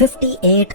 58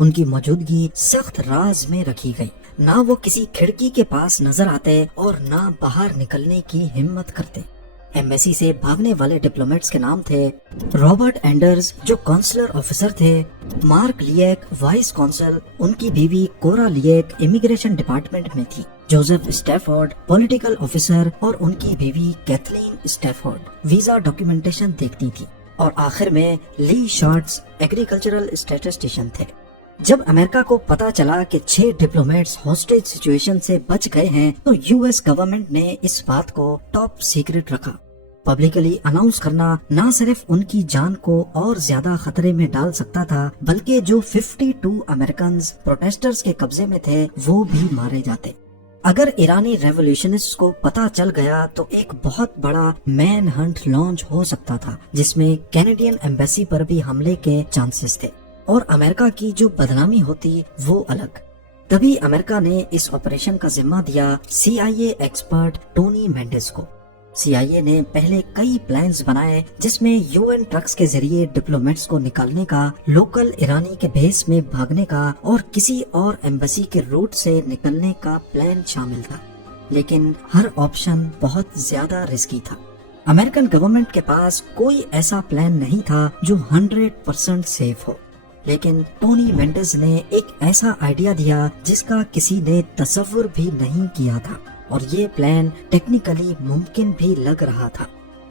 ان کی موجودگی سخت راز میں رکھی گئی. نہ وہ کسی کھڑکی کے پاس نظر آتے اور نہ باہر نکلنے کی ہمت کرتے. ایمبیسی سے بھاگنے والے ڈپلومیٹس کے نام تھے رابرٹ اینڈرز جو کونسلر آفیسر تھے، مارک لیک وائس کونسل، ان کی بیوی کورا لیک امیگریشن ڈپارٹمنٹ میں تھی، جوزف اسٹیفورڈ پولیٹیکل آفیسر اور ان کی بیوی کیتھلین اسٹیفورڈ ویزا ڈاکیومنٹیشن دیکھتی تھی، اور آخر میں لی شارٹس ایگریکلچرل اسٹیٹسٹیشین تھے. جب امریکہ کو پتا چلا کہ 6 ڈپلومیٹس ہاسٹیج سچویشن سے بچ گئے ہیں تو یو ایس گورنمنٹ نے اس بات کو ٹاپ سیکرٹ رکھا. پبلکلی اناؤنس کرنا نہ صرف ان کی جان کو اور زیادہ خطرے میں ڈال سکتا تھا، بلکہ جو 52 امریکنز پروٹیسٹرز کے قبضے میں تھے وہ بھی مارے جاتے. اگر ایرانی ریولیوشنسٹ کو پتا چل گیا تو ایک بہت بڑا مین ہنٹ لانچ ہو سکتا تھا، جس میں کینیڈین ایمبیسی پر بھی حملے کے چانسز تھے، اور امریکہ کی جو بدنامی ہوتی وہ الگ. تبھی امریکہ نے اس آپریشن کا ذمہ دیا سی آئی اے ایکسپرٹ ٹونی مینڈس کو. سی آئی اے نے پہلے کئی پلانز بنائے جس میں یو این ٹرکس کے ذریعے ڈپلومیٹس کو نکالنے کا، لوکل ایرانی کے بیس میں بھاگنے کا اور کسی اور ایمبیسی کے روٹ سے نکلنے کا پلان شامل تھا. لیکن ہر آپشن بہت زیادہ رسکی تھا. امریکن گورنمنٹ کے پاس کوئی ایسا پلان نہیں تھا جو 100% سیف ہو. لیکن ٹونی مینڈس نے ایک ایسا آئیڈیا دیا جس کا کسی نے تصور بھی نہیں کیا تھا، اور یہ پلان ٹیکنیکلی ممکن بھی لگ رہا تھا.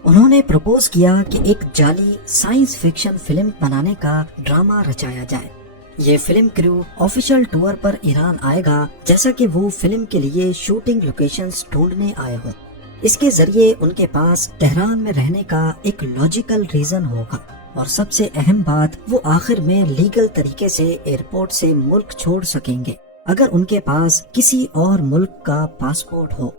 انہوں نے پروپوز کیا کہ ایک جعلی سائنس فکشن فلم بنانے کا ڈرامہ رچایا جائے. یہ فلم کریو آفیشل ٹور پر ایران آئے گا جیسا کہ وہ فلم کے لیے شوٹنگ لوکیشنز ڈھونڈنے آئے ہوں. اس کے ذریعے ان کے پاس تہران میں رہنے کا ایک لاجیکل ریزن ہوگا، اور سب سے اہم بات وہ آخر میں لیگل طریقے سے ایئرپورٹ سے ملک چھوڑ سکیں گے اگر ان کے پاس کسی اور ملک کا پاسپورٹ ہو.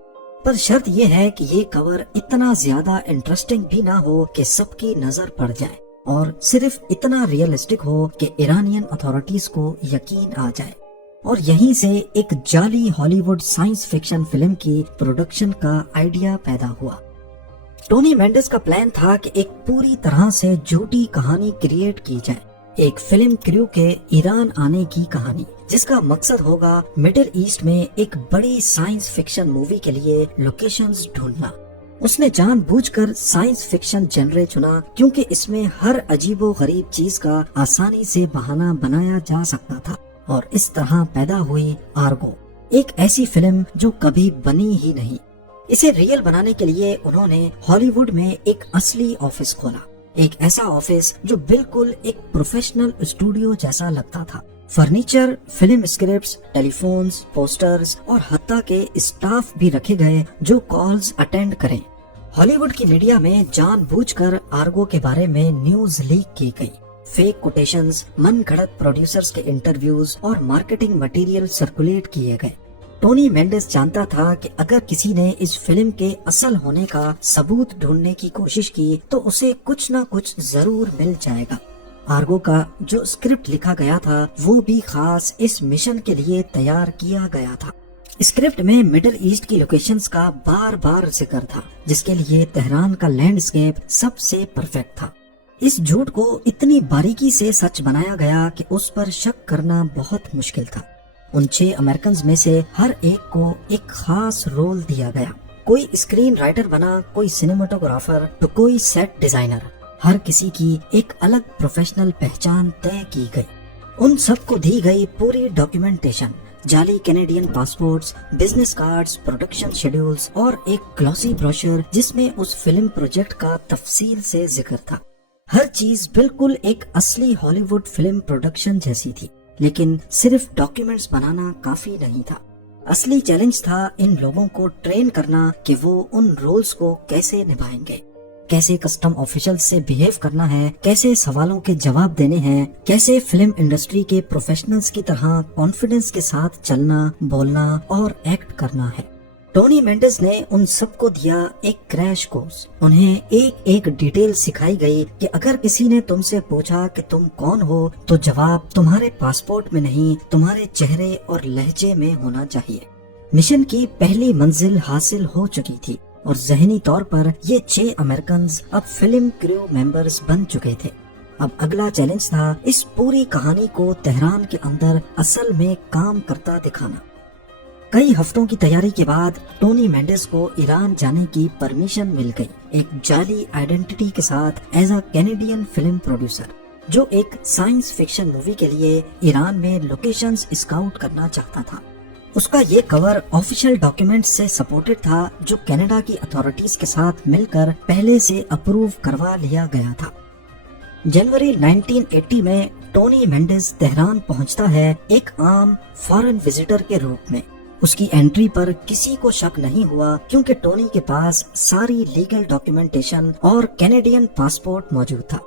پر شرط یہ ہے کہ یہ کور اتنا زیادہ انٹرسٹنگ بھی نہ ہو کہ سب کی نظر پڑ جائے، اور صرف اتنا ریئلسٹک ہو کہ ایرانین اتھارٹیز کو یقین آ جائے. اور یہیں سے ایک جعلی ہالی ووڈ سائنس فکشن فلم کی پروڈکشن کا آئیڈیا پیدا ہوا. ٹونی مینڈس کا پلان تھا کہ ایک پوری طرح سے جھوٹی کہانی کریٹ کی جائے، ایک فلم کریو کے ایران آنے کی کہانی، جس کا مقصد ہوگا مڈل ایسٹ میں ایک بڑی سائنس فکشن مووی کے لیے لوکیشنز ڈھونڈنا. اس نے جان بوجھ کر سائنس فکشن جنرے چنا کیونکہ اس میں ہر عجیب و غریب چیز کا آسانی سے بہانہ بنایا جا سکتا تھا، اور اس طرح پیدا ہوئی آرگو، ایک ایسی فلم جو کبھی بنی ہی نہیں. اسے ریئل بنانے کے لیے انہوں نے ہالی ووڈ میں ایک اصلی آفس کھولا، ایک ایسا آفس جو بالکل ایک پروفیشنل اسٹوڈیو جیسا لگتا تھا. فرنیچر، فلم اسکرپٹس، ٹیلی فونز، پوسٹرز اور حتیٰ کہ اسٹاف بھی رکھے گئے جو کالز اٹینڈ کریں. ہالی ووڈ کی میڈیا میں جان بوجھ کر آرگو کے بارے میں نیوز لیک کی گئی. فیک کوٹیشنز، من گھڑت پروڈیوسرز کے انٹرویوز اور مارکیٹنگ مٹیریل سرکولیٹ کیے گئے. ٹونی مینڈس جانتا تھا کہ اگر کسی نے اس فلم کے اصل ہونے کا ثبوت ڈھونڈنے کی کوشش کی تو اسے کچھ نہ کچھ ضرور مل جائے گا. آرگو کا جو اسکرپٹ لکھا گیا تھا وہ بھی خاص اس مشن کے لیے تیار کیا گیا تھا. اسکرپٹ میں مڈل ایسٹ کی لوکیشنز کا بار بار ذکر تھا، جس کے لیے تہران کا لینڈسکیپ سب سے پرفیکٹ تھا. اس جھوٹ کو اتنی باریکی سے سچ بنایا گیا کہ اس پر شک کرنا بہت مشکل تھا. ان 6 امریکنز میں سے ہر ایک کو ایک خاص رول دیا گیا. کوئی اسکرین رائٹر بنا، کوئی سینیماٹوگرافر تو کوئی سیٹ ڈیزائنر. ہر کسی کی ایک الگ پروفیشنل پہچان طے کی گئی. ان سب کو دی گئی پوری ڈاکیومنٹیشن، جعلی Canadian passports, business cards, production schedules اور ایک گلوسی بروشر جس میں اس فلم پروجیکٹ کا تفصیل سے ذکر تھا. ہر چیز بالکل ایک اصلی ہالی ووڈ فلم پروڈکشن جیسی تھی. لیکن صرف ڈاکیومنٹس بنانا کافی نہیں تھا. اصلی چیلنج تھا ان لوگوں کو ٹرین کرنا کہ وہ ان رولز کو کیسے نبھائیں گے، کیسے کسٹم آفیشل سے بیہیو کرنا ہے، کیسے سوالوں کے جواب دینے ہیں، کیسے فلم انڈسٹری کے پروفیشنلز کی طرح کانفیڈنس کے ساتھ چلنا، بولنا اور ایکٹ کرنا ہے. ٹونی مینڈس نے ان سب کو دیا ایک کریش کورس. انہیں ایک ایک ڈیٹیل سکھائی گئی کہ اگر کسی نے تم سے پوچھا کہ تم کون ہو تو جواب تمہارے پاسپورٹ میں نہیں، تمہارے چہرے اور لہجے میں ہونا چاہیے. مشن کی پہلی منزل حاصل ہو چکی تھی اور ذہنی طور پر یہ 6 امریکنز اب فلم کریو ممبرز بن چکے تھے. اب اگلا چیلنج تھا اس پوری کہانی کو تہران کے اندر اصل میں کام کرتا دکھانا۔ کئی ہفتوں کی تیاری کے بعد ٹونی مینڈس کو ایران جانے کی پرمیشن مل گئی، ایک جعلی آئیڈینٹی کے ساتھ as a Canadian film producer, جو ایک سائنس فکشن مووی کے لیے ایران میں لوکیشنز اسکاؤٹ کرنا چاہتا تھا۔ اس کا یہ کور آفیشیل ڈاکیومنٹ سے سپورٹڈ تھا جو کینیڈا کی اتھارٹیز کے ساتھ مل کر پہلے سے اپروو کروا لیا گیا تھا۔ جنوری 1980 میں ٹونی مینڈس تہران پہنچتا ہے ایک عام فارن وزٹر کے روپ میں۔ اس کی انٹری پر کسی کو شک نہیں ہوا کیونکہ ٹونی کے پاس ساری لیگل ڈاکیومنٹیشن اور کینیڈین پاسپورٹ موجود تھا،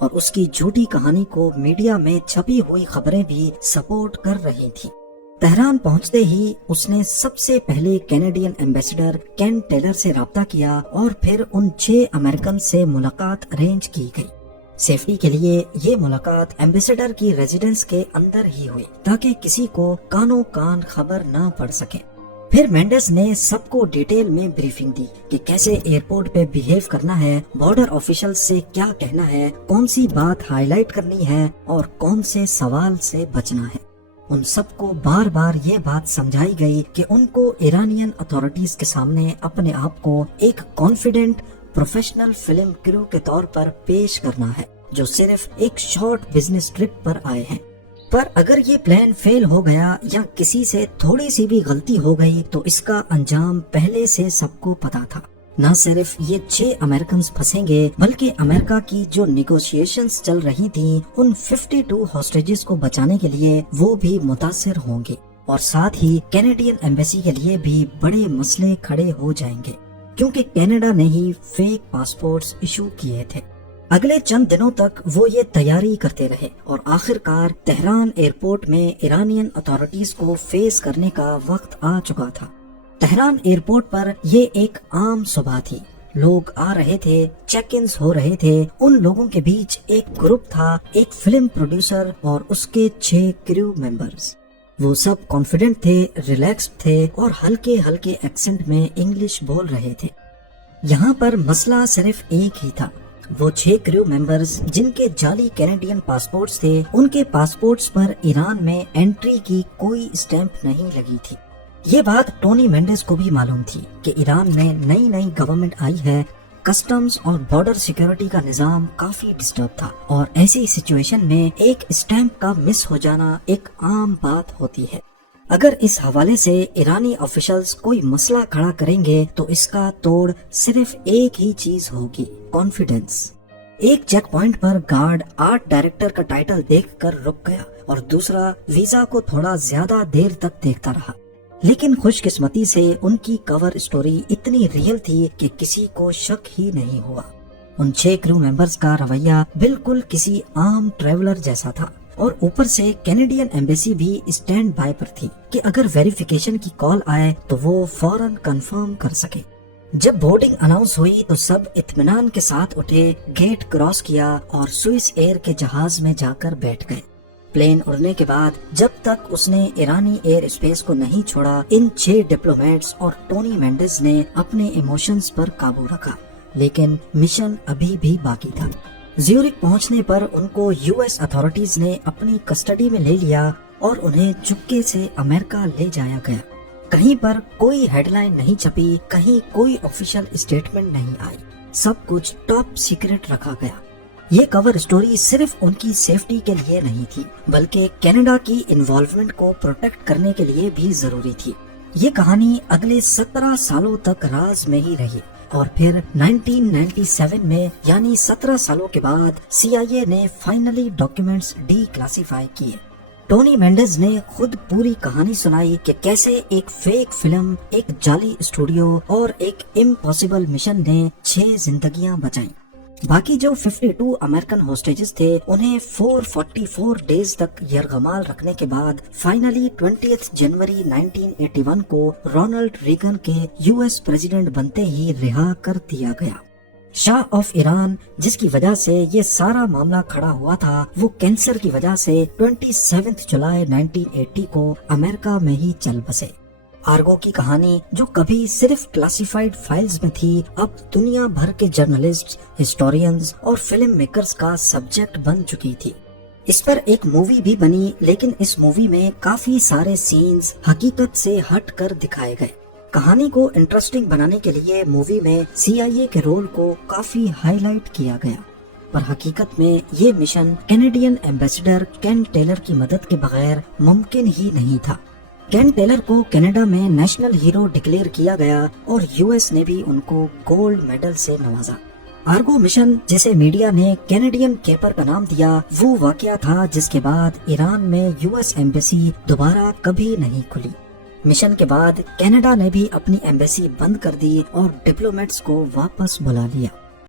اور اس کی جھوٹی کہانی کو میڈیا میں چھپی ہوئی خبریں بھی سپورٹ کر رہی تھی۔ تہران پہنچتے ہی اس نے سب سے پہلے کینیڈین ایمبیسڈر کین ٹیلر سے رابطہ کیا اور پھر ان 6 امریکن سے ملاقات ارینج کی گئی۔ سیفٹی کے لیے یہ ملاقات ایمبیسڈر کی ریزیڈنس کے اندر ہی ہوئی تاکہ کسی کو کانوں کان خبر نہ پڑ سکے۔ پھر مینڈس نے سب کو ڈیٹیل میں بریفنگ دی کہ کیسے ایئرپورٹ پہ بیہیو کرنا ہے، بارڈر آفیشل سے کیا کہنا ہے، کون سی بات ہائی لائٹ کرنی ہے اور کون سے سوال سے بچنا ہے۔ ان سب کو بار بار یہ بات سمجھائی گئی کہ ان کو ایرانین اتھارٹیز کے سامنے اپنے آپ کو ایک کانفیڈنٹ پروفیشنل فلم کرو کے طور پر پیش کرنا ہے جو صرف ایک شارٹ بزنس ٹرپ پر آئے ہیں۔ پر اگر یہ پلان فیل ہو گیا یا کسی سے تھوڑی سی بھی غلطی ہو گئی تو اس کا انجام پہلے سے سب کو پتا تھا۔ نہ صرف یہ 6 امریکنز پھنسیں گے بلکہ امریکہ کی جو نیگوشیشنز چل رہی تھیں ان 52 ہاسٹیجز کو بچانے کے لیے وہ بھی متاثر ہوں گے، اور ساتھ ہی کینیڈین ایمبیسی کے لیے بھی بڑے مسئلے کھڑے ہو جائیں گے کیونکہ کینیڈا نے ہی فیک پاسپورٹس ایشو کیے تھے۔ اگلے چند دنوں تک وہ یہ تیاری کرتے رہے اور آخر کار تہران ایئرپورٹ میں ایرانین اتھارٹیز کو فیس کرنے کا وقت آ چکا تھا۔ تہران ایئرپورٹ پر یہ ایک عام صبح تھی، لوگ آ رہے تھے، چیک انز ہو رہے تھے۔ ان لوگوں کے بیچ ایک گروپ تھا، ایک فلم پروڈیوسر اور اس کے 6 کریو ممبرز۔ وہ سب کانفیڈنٹ تھے، ریلیکسڈ تھے اور ہلکے ہلکے ایکسنٹ میں انگلش بول رہے تھے۔ یہاں پر مسئلہ صرف ایک ہی تھا، وہ 6 کریو ممبرز جن کے جعلی کینیڈین پاسپورٹس تھے، ان کے پاسپورٹس پر ایران میں انٹری کی کوئی اسٹیمپ نہیں لگی تھی۔ یہ بات ٹونی مینڈس کو بھی معلوم تھی کہ ایران میں نئی گورنمنٹ آئی ہے، کسٹمز اور بارڈر سیکیورٹی کا نظام کافی ڈسٹرب تھا، اور ایسی سچویشن میں ایک اسٹیمپ کا مس ہو جانا ایک عام بات ہوتی ہے۔ اگر اس حوالے سے ایرانی آفیشلز کوئی مسئلہ کھڑا کریں گے تو اس کا توڑ صرف ایک ہی چیز ہوگی، کانفیڈنس۔ ایک چیک پوائنٹ پر گارڈ آرٹ ڈائریکٹر کا ٹائٹل دیکھ کر رک گیا اور دوسرا ویزا کو تھوڑا زیادہ دیر تک دیکھتا رہا، لیکن خوش قسمتی سے ان کی کور اسٹوری اتنی ریئل تھی کہ کسی کو شک ہی نہیں ہوا۔ ان 6 کریو ممبرز کا رویہ بالکل کسی عام ٹریولر جیسا تھا، اور اوپر سے کینیڈین ایمبیسی بھی اسٹینڈ بائی پر تھی کہ اگر ویریفیکیشن کی کال آئے تو وہ فوراً کنفرم کر سکے۔ جب بورڈنگ اناؤنس ہوئی تو سب اطمینان کے ساتھ اٹھے، گیٹ کراس کیا اور سوئس ایئر کے جہاز میں جا کر بیٹھ گئے۔ پلین اڑنے کے بعد جب تک اس نے ایرانی ایئر اسپیس کو نہیں چھوڑا، ان 6 ڈپلومیٹس اور ٹونی مینڈس نے اپنے ایموشنز پر قابو رکھا، لیکن مشن ابھی بھی باقی تھا۔ زیورک پہنچنے پر ان کو یو ایس اتھارٹیز نے اپنی کسٹڈی میں لے لیا اور انہیں چپکے سے امریکہ لے جایا گیا۔ کہیں پر کوئی ہیڈ لائن نہیں چھپی، کہیں کوئی آفیشیل اسٹیٹمنٹ نہیں آئی، سب کچھ ٹاپ سیکرٹ رکھا گیا۔ یہ کور اسٹوری صرف ان کی سیفٹی کے لیے نہیں تھی بلکہ کینیڈا کی انوالومنٹ کو پروٹیکٹ کرنے کے لیے بھی ضروری تھی۔ یہ کہانی اگلے 17 سالوں تک راز میں ہی رہی، اور پھر 1997 میں یعنی 17 سالوں کے بعد CIA نے فائنلی ڈاکیومنٹس ڈی کلاسیفائی کیے۔ ٹونی مینڈس نے خود پوری کہانی سنائی کہ کیسے ایک فیک فلم، ایک جعلی اسٹوڈیو اور ایک امپاسبل مشن نے 6 زندگیاں بچائیں۔ باقی جو 52 امریکن ہوسٹیجز تھے انہیں 444 ڈیز تک یرغمال رکھنے کے بعد فائنلی 20 جنوری 1981 کو رونلڈ ریگن کے US پریزیڈنٹ بنتے ہی رہا کر دیا گیا۔ شاہ آف ایران جس کی وجہ سے یہ سارا معاملہ کھڑا ہوا تھا، وہ کینسر کی وجہ سے 27 جولائی 1980 کو امریکہ میں ہی چل بسے۔ آرگو کی کہانی جو کبھی صرف کلاسیفائڈ فائلز میں تھی اب دنیا بھر کے جرنلسٹ، ہسٹورینز اور فلم میکرز کا سبجیکٹ بن چکی تھی۔ اس پر ایک مووی بھی بنی، لیکن اس مووی میں کافی سارے سینز حقیقت سے ہٹ کر دکھائے گئے۔ کہانی کو انٹرسٹنگ بنانے کے لیے مووی میں CIA کے رول کو کافی ہائی لائٹ کیا گیا، پر حقیقت میں یہ mission Canadian ambassador Ken Taylor کی مدد کے بغیر ممکن ہی نہیں تھا۔ کین ٹیلر کو کینیڈا میں نیشنل ہیرو ڈکلیئر کیا گیا اور US نے بھی ان کو گولڈ میڈل سے نوازا۔ آرگو مشن، جسے میڈیا نے کینیڈین کیپر کا نام دیا، وہ واقعہ تھا جس کے بعد ایران میں US ایمبیسی دوبارہ کبھی نہیں کھلی۔ مشن کے بعد کینیڈا نے بھی اپنی ایمبیسی بند کر دی اور ڈپلومیٹس کو واپس بلا لیا۔